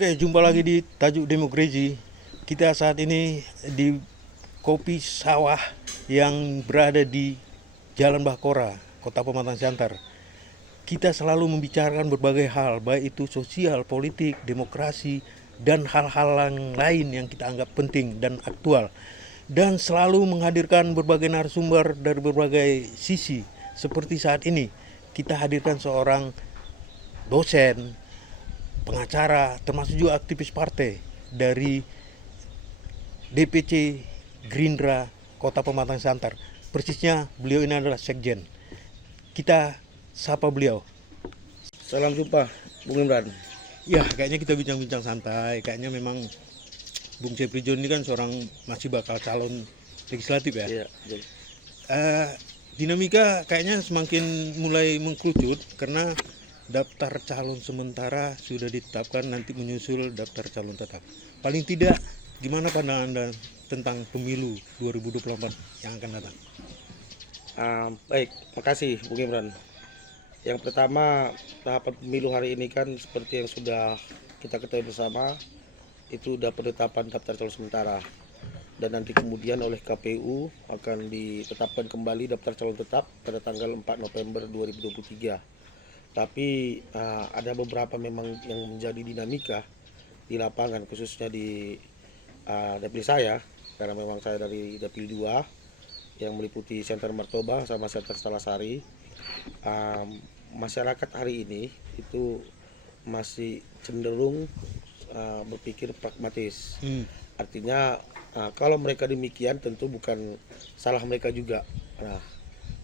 Oke, jumpa lagi di Tajuk Demokrasi. Kita saat ini di kopi sawah yang berada di Jalan Bahkora, Kota Pematang Siantar. Kita selalu membicarakan berbagai hal, baik itu sosial, politik, demokrasi, dan hal-hal lain yang kita anggap penting dan aktual. Dan selalu menghadirkan berbagai narasumber dari berbagai sisi. Seperti saat ini, kita hadirkan seorang dosen, pengacara, termasuk juga aktivis partai dari DPC Gerindra Kota Pematang Siantar. Persisnya beliau ini adalah sekjen. Kita sapa beliau. Salam jumpa, Bung Imran. Ya, kayaknya kita bincang-bincang santai. Kayaknya memang Bung Jepri John ini kan seorang masih bakal calon legislatif ya. Iya, betul. Eh, Dinamika kayaknya semakin mulai mengkerucut karena daftar calon sementara sudah ditetapkan, nanti menyusul daftar calon tetap. Paling tidak, gimana pandangan Anda tentang pemilu 2024 yang akan datang? Baik, makasih Bung Imran. Yang pertama, tahapan pemilu hari ini kan seperti yang sudah kita ketahui bersama, itu sudah penetapan daftar calon sementara. Dan nanti kemudian oleh KPU akan ditetapkan kembali daftar calon tetap pada tanggal 4 November 2023. Tapi ada beberapa memang yang menjadi dinamika di lapangan, khususnya di dapil saya, karena memang saya dari dapil 2 yang meliputi Senter Martoba sama Senter Stalasari. Masyarakat hari ini itu masih cenderung berpikir pragmatis. Artinya kalau mereka demikian tentu bukan salah mereka juga. Nah,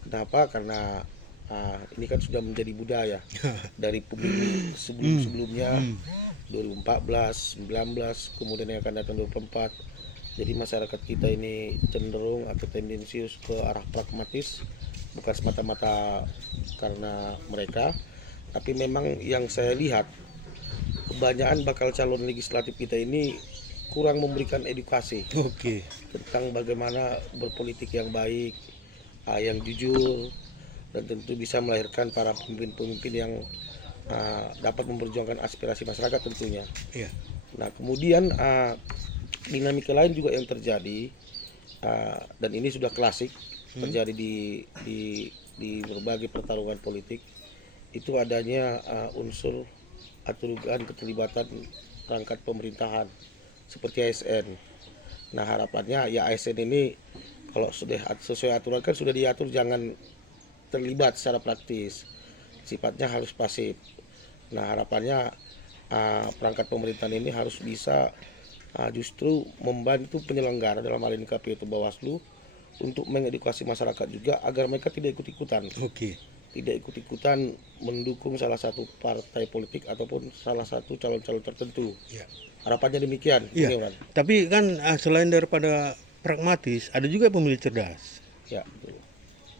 kenapa? Karena ini kan sudah menjadi budaya dari pemilu sebelum-sebelumnya 2014, 19, kemudian yang akan datang 24. Jadi masyarakat kita ini cenderung atau tendensius ke arah pragmatis, bukan semata-mata karena mereka, tapi memang yang saya lihat kebanyakan bakal calon legislatif kita ini kurang memberikan edukasi Oke. tentang bagaimana berpolitik yang baik, yang jujur, dan tentu bisa melahirkan para pemimpin-pemimpin yang dapat memperjuangkan aspirasi masyarakat tentunya. Iya. Nah, kemudian dinamika lain juga yang terjadi, dan ini sudah klasik terjadi di berbagai pertarungan politik, itu adanya unsur atau dugaan keterlibatan perangkat pemerintahan seperti ASN. Nah, harapannya ya ASN ini kalau sudah sesuai aturan kan sudah diatur jangan terlibat secara praktis, sifatnya harus pasif. Nah, harapannya perangkat pemerintahan ini harus bisa justru membantu penyelenggara, dalam hal ini KPU atau Bawaslu, untuk mengedukasi masyarakat juga agar mereka tidak ikut-ikutan. Oke. Tidak ikut-ikutan mendukung salah satu partai politik ataupun salah satu calon-calon tertentu. Ya. Harapannya demikian. Iya. Bung Imran. Tapi kan selain daripada pragmatis, ada juga pemilih cerdas. Ya, betul.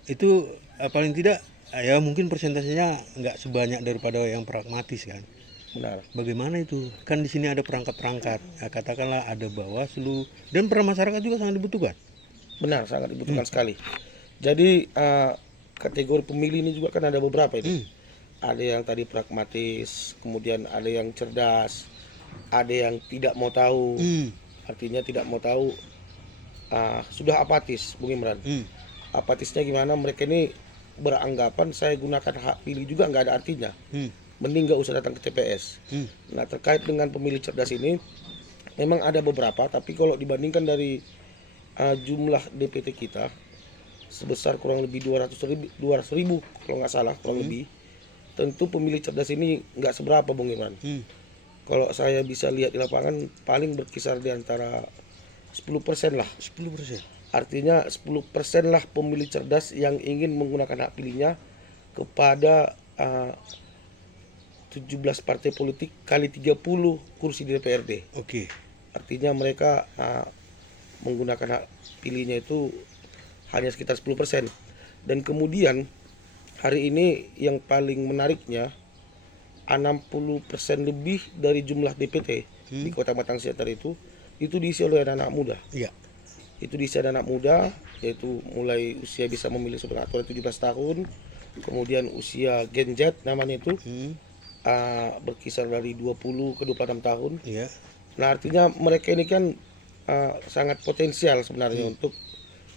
Itu paling tidak ya mungkin persentasenya nggak sebanyak daripada yang pragmatis kan. Benar. Bagaimana itu? Kan di sini ada perangkat-perangkat. Ya, katakanlah ada Bawaslu dan peran masyarakat juga sangat dibutuhkan. Benar, sangat dibutuhkan sekali. Jadi kategori pemilih ini juga kan ada beberapa ini. Ada yang tadi pragmatis, kemudian ada yang cerdas, ada yang tidak mau tahu. Artinya tidak mau tahu, sudah apatis, Bung Imran. Apatisnya gimana? Mereka ini beranggapan saya gunakan hak pilih juga nggak ada artinya. Mending nggak usah datang ke TPS. Nah, terkait dengan pemilih cerdas ini, memang ada beberapa, tapi kalau dibandingkan dari jumlah DPT kita sebesar kurang lebih 200 ribu kalau nggak salah, kurang lebih, tentu pemilih cerdas ini nggak seberapa, Bung Iman. Kalau saya bisa lihat di lapangan paling berkisar di antara 10% lah. 10%. Artinya 10% lah pemilih cerdas yang ingin menggunakan hak pilihnya kepada 17 partai politik kali 30 kursi di DPRD. Oke. Artinya mereka menggunakan hak pilihnya itu hanya sekitar 10%. Dan kemudian hari ini yang paling menariknya 60% lebih dari jumlah DPT di Kota Pematang Siantar itu diisi oleh anak-anak muda. Iya. Itu diisi anak muda, yaitu mulai usia bisa memilih sebenarnya 17 tahun, kemudian usia Gen Z namanya itu, berkisar dari 20 ke 26 tahun. Ya. Nah, artinya mereka ini kan sangat potensial sebenarnya untuk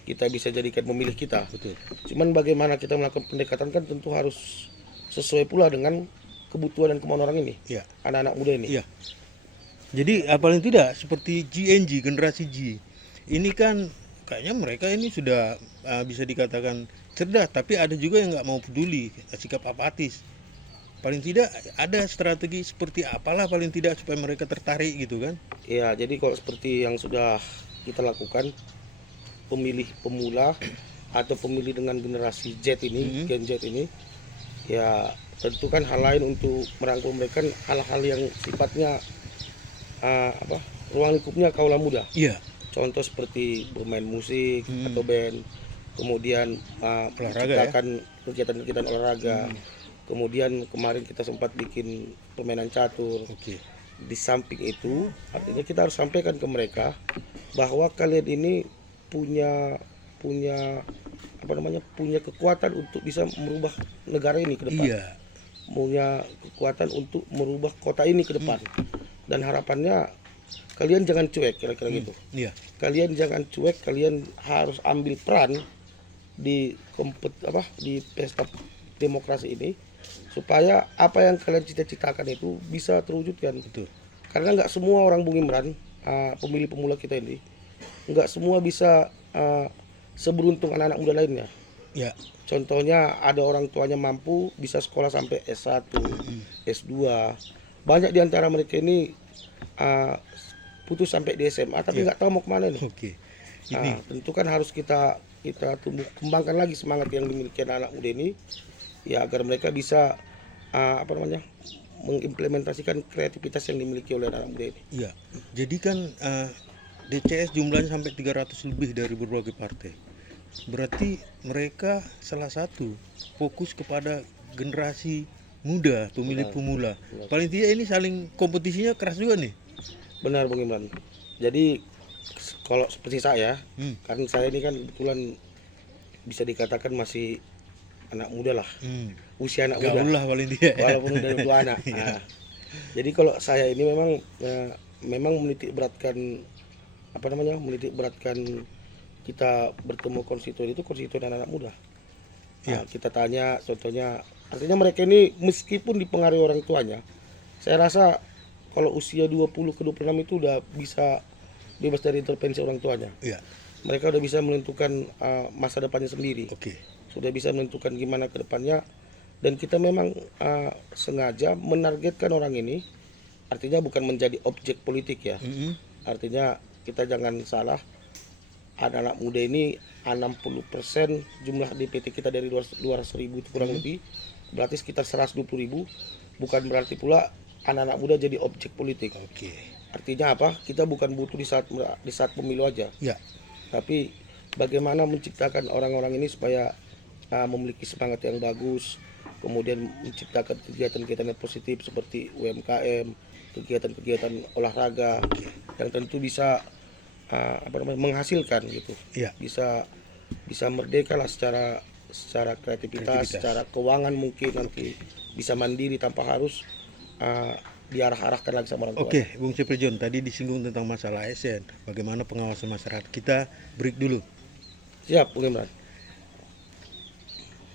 kita bisa jadikan memilih kita. Betul. Cuman bagaimana kita melakukan pendekatan kan tentu harus sesuai pula dengan kebutuhan dan kemauan orang ini, Ya. anak-anak muda ini. Iya. Jadi paling tidak seperti GNG, generasi G. Ini kan kayaknya mereka ini sudah bisa dikatakan cerdas, tapi ada juga yang nggak mau peduli, sikap apatis. Paling tidak ada strategi seperti apalah paling tidak supaya mereka tertarik gitu kan. Ya, jadi kalau seperti yang sudah kita lakukan, pemilih pemula atau pemilih dengan generasi Z ini, Gen Z ini, ya tentu kan hal lain untuk merangkul mereka, hal-hal yang sifatnya ruang lingkupnya kaula muda. Iya. Contoh seperti bermain musik atau band, kemudian Olahraga, menciptakan kegiatan-kegiatan olahraga. Kemudian kemarin kita sempat bikin permainan catur. Oke. Di samping itu, artinya kita harus sampaikan ke mereka bahwa kalian ini punya punya kekuatan untuk bisa merubah negara ini ke depan. Iya. Punya kekuatan untuk merubah kota ini ke depan. Dan harapannya kalian jangan cuek, kira-kira gitu. Iya. Kalian jangan cuek, kalian harus ambil peran di di pesta demokrasi ini supaya apa yang kalian cita-citakan itu bisa terwujudkan. Betul. Karena nggak semua orang Bung Imran, pemilih pemula kita ini, nggak semua bisa seberuntung anak-anak muda lainnya. Ya. Contohnya ada orang tuanya mampu bisa sekolah sampai S1, S2. Banyak di antara mereka ini putus sampai di SMA tapi nggak tahu mau kemana nih. Oke. Ini Tentu kan harus kita tumbuh kembangkan lagi semangat yang dimiliki anak-anak muda ini, ya agar mereka bisa mengimplementasikan kreativitas yang dimiliki oleh anak muda ini. iya. Jadi kan DCS jumlahnya sampai 300 lebih dari berbagai partai. Berarti mereka salah satu fokus kepada generasi muda, pemilih pemula. Paling tidak ini saling kompetisinya keras juga nih. Benar Bung Imran. Jadi kalau seperti saya, kan saya ini kan kebetulan bisa dikatakan masih anak muda lah, usia anak muda. Gaul lah paling tidak. Walaupun udah dua anak. Jadi kalau saya ini memang menitik beratkan kita bertemu konstituen itu konstituen anak muda. Kita tanya, contohnya, artinya mereka ini meskipun dipengaruhi orang tuanya, saya rasa kalau usia 20 ke 26 itu udah bisa bebas dari intervensi orang tuanya. Iya. Mereka udah bisa menentukan masa depannya sendiri. Oke. Sudah bisa menentukan gimana ke depannya, dan kita memang sengaja menargetkan orang ini, artinya bukan menjadi objek politik ya. Artinya kita jangan salah, anak-anak muda ini 60% jumlah DPT kita dari 200.000 itu kurang lebih, berarti sekitar 120.000. Bukan berarti pula anak-anak muda jadi objek politik. Oke. Artinya apa? Kita bukan butuh di saat pemilu aja. Ya. Tapi bagaimana menciptakan orang-orang ini supaya memiliki semangat yang bagus, kemudian menciptakan kegiatan-kegiatan yang positif seperti UMKM, kegiatan-kegiatan olahraga yang tentu bisa menghasilkan gitu. Iya. Bisa merdeka lah secara kreativitas, secara keuangan mungkin nanti bisa mandiri tanpa harus diarah-arahkan lagi sama orang tua. Oke, Bung Ciprijon, tadi disinggung tentang masalah ASN. Bagaimana pengawasan masyarakat kita? Break dulu. Siap, Bung Imran.